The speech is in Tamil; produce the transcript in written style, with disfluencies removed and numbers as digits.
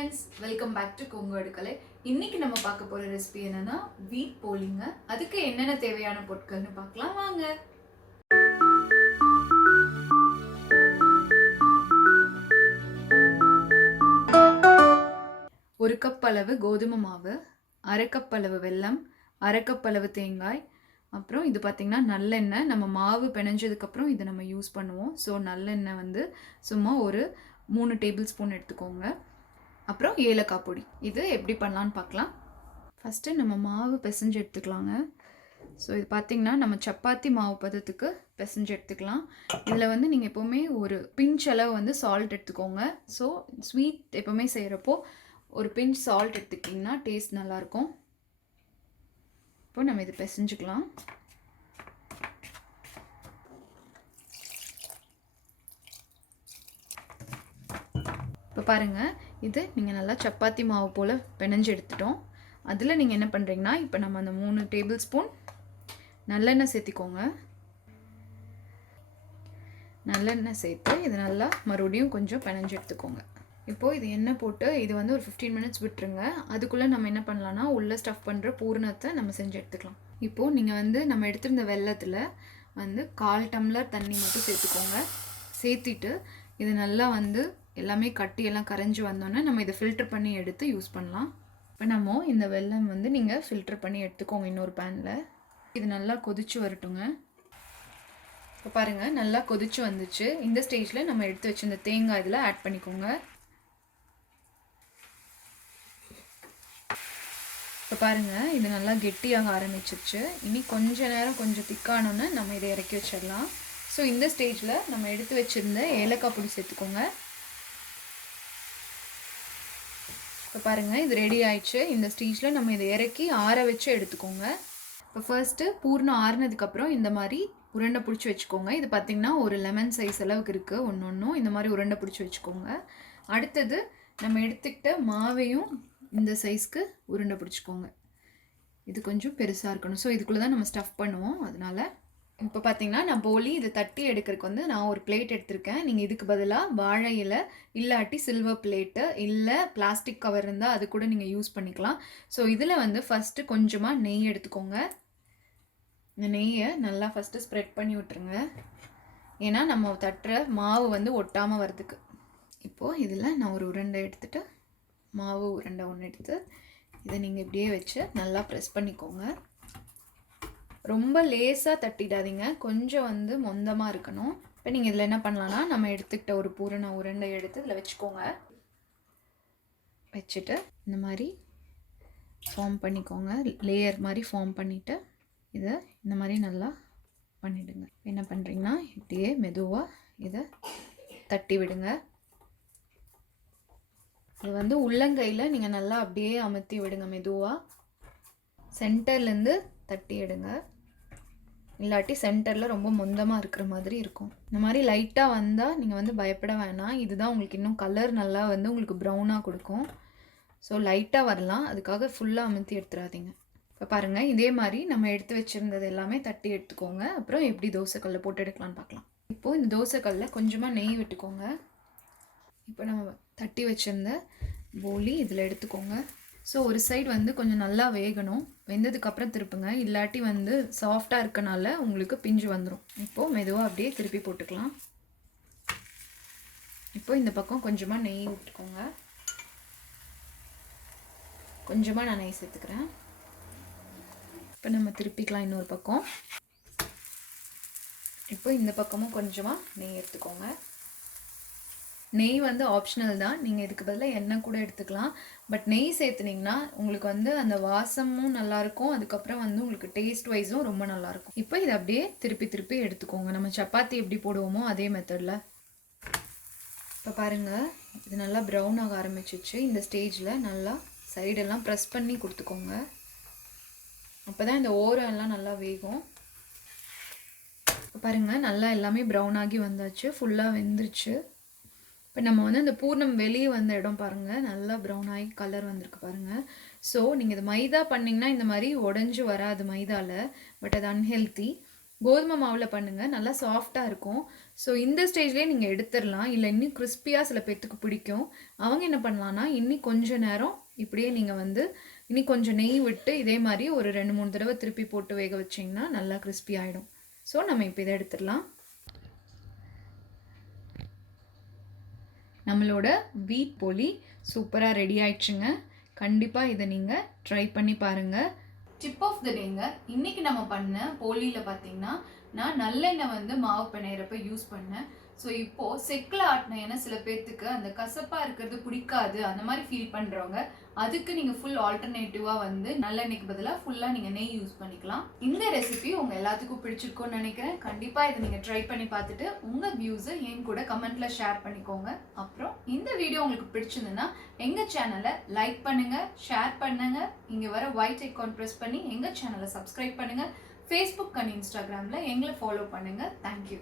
friends, welcome back to Kongu Adukkalai. இன்னைக்கு நம்ம பார்க்க போற ரெசிபி என்னன்னா வீட் போலிங்க. அதுக்கு என்னென்ன தேவையான பொருட்கள்னு பார்க்கலாம் வாங்க. ஒரு கப் அளவு கோதுமை மாவு, அரை கப் அளவு வெல்லம், அரை கப் அளவு தேங்காய், அப்புறம் இது பார்த்திங்கன்னா நல்லெண்ணெய். நம்ம மாவு பிணைஞ்சதுக்கப்புறம் இதை நம்ம யூஸ் பண்ணுவோம். ஸோ நல்லெண்ணெய் வந்து சும்மா ஒரு 3 டேபிள் ஸ்பூன் எடுத்துக்கோங்க. அப்புறம் ஏலக்காய் பொடி. இது எப்படி பண்ணலான்னு பார்க்கலாம். ஃபஸ்ட்டு நம்ம மாவு பிசைஞ்சு எடுத்துக்கலாங்க. ஸோ இது பார்த்திங்கன்னா நம்ம சப்பாத்தி மாவு பதத்துக்கு பிசைஞ்சு எடுத்துக்கலாம். இதில் வந்து நீங்கள் எப்போவுமே ஒரு பிஞ்ச் அளவு வந்து சால்ட் எடுத்துக்கோங்க. ஸோ ஸ்வீட் எப்போவுமே செய்கிறப்போ ஒரு பிஞ்ச் சால்ட் எடுத்துக்கிட்டிங்கன்னா டேஸ்ட் நல்லாயிருக்கும். இப்போ நம்ம இது பிசைஞ்சுக்கலாம். இப்போ பாருங்கள், இது நீங்கள் நல்லா சப்பாத்தி மாவு போல் பிணைஞ்சு எடுத்துட்டோம். அதில் நீங்கள் என்ன பண்ணுறீங்கன்னா, இப்போ நம்ம அந்த 3 டேபிள் ஸ்பூன் நல்லெண்ணெய் சேர்த்திக்கோங்க. நல்லெண்ணெய் சேர்த்து இது நல்லா மறுபடியும் கொஞ்சம் பிணைஞ்சு எடுத்துக்கோங்க. இப்போது இது எண்ணெய் போட்டு இது வந்து ஒரு 15 மினிட்ஸ் விட்டுருங்க. அதுக்குள்ளே நம்ம என்ன பண்ணலான்னா உள்ளே ஸ்டஃப் பண்ணுற பூரணத்தை நம்ம செஞ்சு எடுத்துக்கலாம். இப்போது நீங்கள் வந்து நம்ம எடுத்திருந்த வெல்லத்தில் வந்து 1/4 டம்ளர் தண்ணி மட்டும் சேர்த்துக்கோங்க. சேர்த்திட்டு இது நல்லா வந்து எல்லாமே கட்டியெல்லாம் கரைஞ்சி வந்தோன்னே நம்ம இதை ஃபில்டர் பண்ணி எடுத்து யூஸ் பண்ணலாம். இப்போ நம்ம இந்த வெல்லம் வந்து நீங்கள் ஃபில்டர் பண்ணி எடுத்துக்கோங்க இன்னொரு பேனில். இது நல்லா கொதிச்சு வரட்டுங்க. இப்போ பாருங்கள், நல்லா கொதிச்சு வந்துச்சு. இந்த ஸ்டேஜில் நம்ம எடுத்து வச்சு இந்த தேங்காய் இதில் ஆட் பண்ணிக்கோங்க. இப்போ பாருங்கள், இது நல்லா கெட்டியாக ஆரம்பிச்சிருச்சு. இனி கொஞ்ச நேரம் கொஞ்சம் திக்கானோன்னு நம்ம இதை இறக்கி வச்சிடலாம். ஸோ இந்த ஸ்டேஜில் நம்ம எடுத்து வச்சுருந்த ஏலக்காய் பொடி சேர்த்துக்கோங்க. இப்போ பாருங்கள், இது ரெடி ஆயிடுச்சு. இந்த ஸ்டேஜில் நம்ம இதை இறக்கி ஆற வச்சு எடுத்துக்கோங்க. இப்போ ஃபர்ஸ்ட்டு பூர்ணம் ஆறுனதுக்கப்புறம் இந்த மாதிரி உருண்டை பிடிச்சி வச்சுக்கோங்க. இது பார்த்திங்கன்னா ஒரு லெமன் சைஸ் அளவுக்கு இருக்குது. ஒன்றும் இந்த மாதிரி உருண்டை பிடிச்சி வச்சுக்கோங்க. அடுத்தது நம்ம எடுத்துக்கிட்ட மாவையும் இந்த சைஸ்க்கு உருண்டை பிடிச்சிக்கோங்க. இது கொஞ்சம் பெருசாக இருக்கணும். ஸோ இதுக்குள்ளே தான் நம்ம ஸ்டஃப் பண்ணுவோம். அதனால் இப்போ பார்த்தீங்கன்னா நான் போலி இதை தட்டி எடுக்கிறதுக்கு வந்து நான் ஒரு பிளேட் எடுத்திருக்கேன். நீங்கள் இதுக்கு பதிலாக வாழை இலை இல்லாட்டி சில்வர் பிளேட்டு இல்லை பிளாஸ்டிக் கவர் இருந்தால் அது கூட நீங்கள் யூஸ் பண்ணிக்கலாம். ஸோ இதில் வந்து ஃபஸ்ட்டு கொஞ்சமாக நெய் எடுத்துக்கோங்க. இந்த நெய்யை நல்லா ஃபஸ்ட்டு ஸ்ப்ரெட் பண்ணி விட்டுருங்க. ஏன்னா நம்ம தட்டுற மாவு வந்து ஒட்டாமல் வரதுக்கு. இப்போது இதில் நான் ஒரு உருண்டை எடுத்துகிட்டு மாவு உருண்டை ஒன்று எடுத்து இதை நீங்கள் இப்படியே வச்சு நல்லா ப்ரெஸ் பண்ணிக்கோங்க. ரொம்ப லேசாக தட்டிடாதீங்க, கொஞ்சம் வந்து மொந்தமாக இருக்கணும். இப்போ நீங்கள் இதில் என்ன பண்ணலான்னா நம்ம எடுத்துக்கிட்ட ஒரு பூரண உருண்டை எடுத்து இதில் வச்சுக்கோங்க. வச்சுட்டு இந்த மாதிரி ஃபார்ம் பண்ணிக்கோங்க. லேயர் மாதிரி ஃபார்ம் பண்ணிவிட்டு இதை இந்த மாதிரி நல்லா பண்ணிவிடுங்க. என்ன பண்ணுறீங்கன்னா இப்படியே மெதுவாக இதை தட்டி விடுங்க. இது வந்து உள்ளங்கையில் நீங்கள் நல்லா அப்படியே அமுத்தி விடுங்க மெதுவாக. சென்டர்லேருந்து தட்டி எடுங்க. இல்லாட்டி சென்டரில் ரொம்ப மொந்தமாக இருக்கிற மாதிரி இருக்கும். இந்த மாதிரி லைட்டாக வந்தால் நீங்கள் வந்து பயப்பட வேணாம். இதுதான் உங்களுக்கு இன்னும் கலர் நல்லா வந்து உங்களுக்கு ப்ரௌனாக கொடுக்கும். ஸோ லைட்டாக வரலாம், அதுக்காக ஃபுல்லாக அமுத்தி எடுத்துடாதீங்க. இப்போ பாருங்கள், இதே மாதிரி நம்ம எடுத்து வச்சுருந்தது எல்லாமே தட்டி எடுத்துக்கோங்க. அப்புறம் எப்படி தோசைக்கல்லில் போட்டு எடுக்கலான்னு பார்க்கலாம். இப்போது இந்த தோசைக்கல்லில் கொஞ்சமாக நெய் விட்டுக்கோங்க. இப்போ நம்ம தட்டி வச்சுருந்த போலி இதில் எடுத்துக்கோங்க. ஸோ ஒரு சைடு வந்து கொஞ்சம் நல்லா வேகணும். வெந்ததுக்கப்புறம் திருப்புங்க, இல்லாட்டி வந்து சாஃப்டாக இருக்கனால உங்களுக்கு பிஞ்சு வந்துடும். இப்போது மெதுவாக அப்படியே திருப்பி போட்டுக்கலாம். இப்போ இந்த பக்கம் கொஞ்சமாக நெய் விட்டுக்கோங்க. கொஞ்சமாக நான் நெய் சேர்த்துக்கிறேன். இப்போ நம்ம திருப்பிக்கலாம் இன்னொரு பக்கம். இப்போ இந்த பக்கமும் கொஞ்சமாக நெய் எடுத்துக்கோங்க. நெய் வந்து ஆப்ஷனல் தான், நீங்கள் இதுக்கு பதிலாக எண்ணெய் கூட எடுத்துக்கலாம். பட் நெய் சேர்த்துனிங்கன்னா உங்களுக்கு வந்து அந்த வாசமும் நல்லாயிருக்கும். அதுக்கப்புறம் வந்து உங்களுக்கு டேஸ்ட் வைஸும் ரொம்ப நல்லாயிருக்கும். இப்போ இதை அப்படியே திருப்பி திருப்பி எடுத்துக்கோங்க. நம்ம சப்பாத்தி எப்படி போடுவோமோ அதே மெத்தடில். இப்போ பாருங்கள், இது நல்லா ப்ரௌன் ஆக ஆரம்பிச்சிச்சு. இந்த ஸ்டேஜில் நல்லா சைடெல்லாம் ப்ரெஸ் பண்ணி கொடுத்துக்கோங்க. அப்போ தான் இந்த ஓரெல்லாம் நல்லா வேகும். இப்போ பாருங்கள், நல்லா எல்லாமே ப்ரௌன் ஆகி வந்தாச்சு, ஃபுல்லாக வெந்துருச்சு. இப்போ நம்ம வந்து அந்த பூர்ணம் வெளியே வந்த இடம் பாருங்கள், நல்லா ப்ரௌன் ஆகி கலர் வந்திருக்கு பாருங்கள். ஸோ நீங்கள் இது மைதா பண்ணிங்கன்னா இந்த மாதிரி உடஞ்சி வராது மைதாவில். பட் அது அன்ஹெல்த்தி. கோதுமை மாவில் பண்ணுங்கள், நல்லா சாஃப்டாக இருக்கும். ஸோ இந்த ஸ்டேஜ்லேயே நீங்கள் எடுத்துடலாம். இல்லை இன்னும் கிறிஸ்பியாக சில பேர்த்துக்கு பிடிக்கும். அவங்க என்ன பண்ணலான்னா இன்னும் கொஞ்ச நேரம் இப்படியே நீங்கள் வந்து இன்னும் கொஞ்சம் நெய் விட்டு இதே மாதிரி ஒரு 2-3 தடவை திருப்பி போட்டு வேக வச்சிங்கன்னா நல்லா கிறிஸ்பி ஆகிடும். ஸோ நம்ம இப்போ இதை எடுத்துடலாம். நம்மளோட வீட் போலி சூப்பராக ரெடி ஆயிடுச்சுங்க. கண்டிப்பாக இதை நீங்கள் ட்ரை பண்ணி பாருங்கள். டிப் ஆஃப் த டேங்க, இன்னைக்கு நம்ம பண்ண போலியில் பார்த்தீங்கன்னா நான் நல்லெண்ணெய் வந்து மாவு பிணையிறப்ப யூஸ் பண்ணேன். ஸோ இப்போது செக்கில் ஆட்டின எண்ணெய் சில பேர்த்துக்கு அந்த கசப்பாக இருக்கிறது பிடிக்காது, அந்த மாதிரி ஃபீல் பண்ணுறவங்க அதுக்கு நீங்கள் ஃபுல் ஆல்டர்னேட்டிவாக வந்து நல்லெண்ணெய்க்கு பதிலாக ஃபுல்லாக நீங்கள் நெய் யூஸ் பண்ணிக்கலாம். இந்த ரெசிபி உங்கள் எல்லாத்துக்கும் பிடிச்சிருக்கும்னு நினைக்கிறேன். கண்டிப்பாக இதை நீங்கள் ட்ரை பண்ணி பார்த்துட்டு உங்கள் வியூஸை என் கூட கமெண்ட்டில் ஷேர் பண்ணிக்கோங்க. அப்புறம் இந்த வீடியோ உங்களுக்கு பிடிச்சிருந்துன்னா எங்கள் சேனலை லைக் பண்ணுங்கள், ஷேர் பண்ணுங்கள், இங்கே வர ஒயிட் ஐகான் ப்ரெஸ் பண்ணி எங்கள் சேனலை சப்ஸ்கிரைப் பண்ணுங்கள். ஃபேஸ்புக் அண்ட் இன்ஸ்டாகிராமில் எங்களை ஃபாலோ பண்ணுங்கள். தேங்க்யூ.